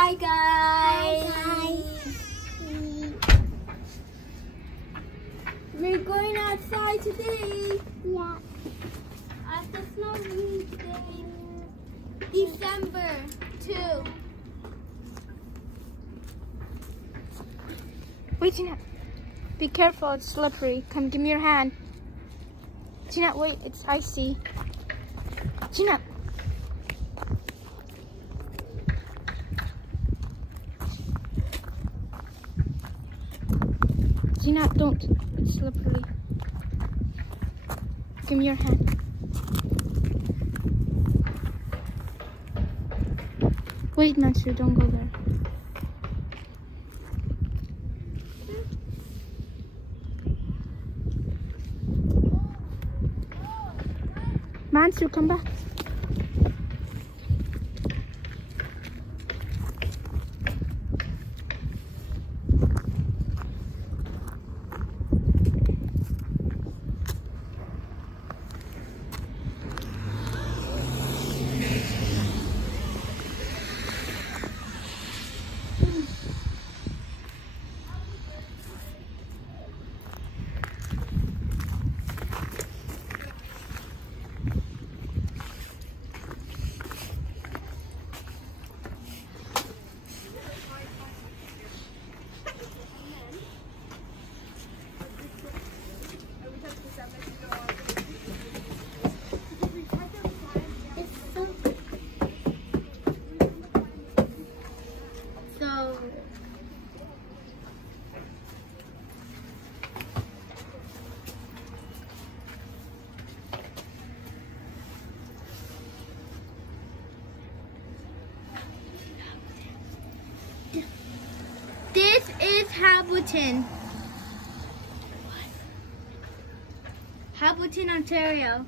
Hi guys. We're going outside today. Yeah. At the snow day. December 2. Wait, Gina. Be careful, it's slippery. Come, give me your hand. Gina, wait, it's icy. Gina. Gina, don't. It's slippery. Give me your hand. Wait, Mansur, don't go there. Mansur, come back. This is Hamilton. Hamilton, Ontario.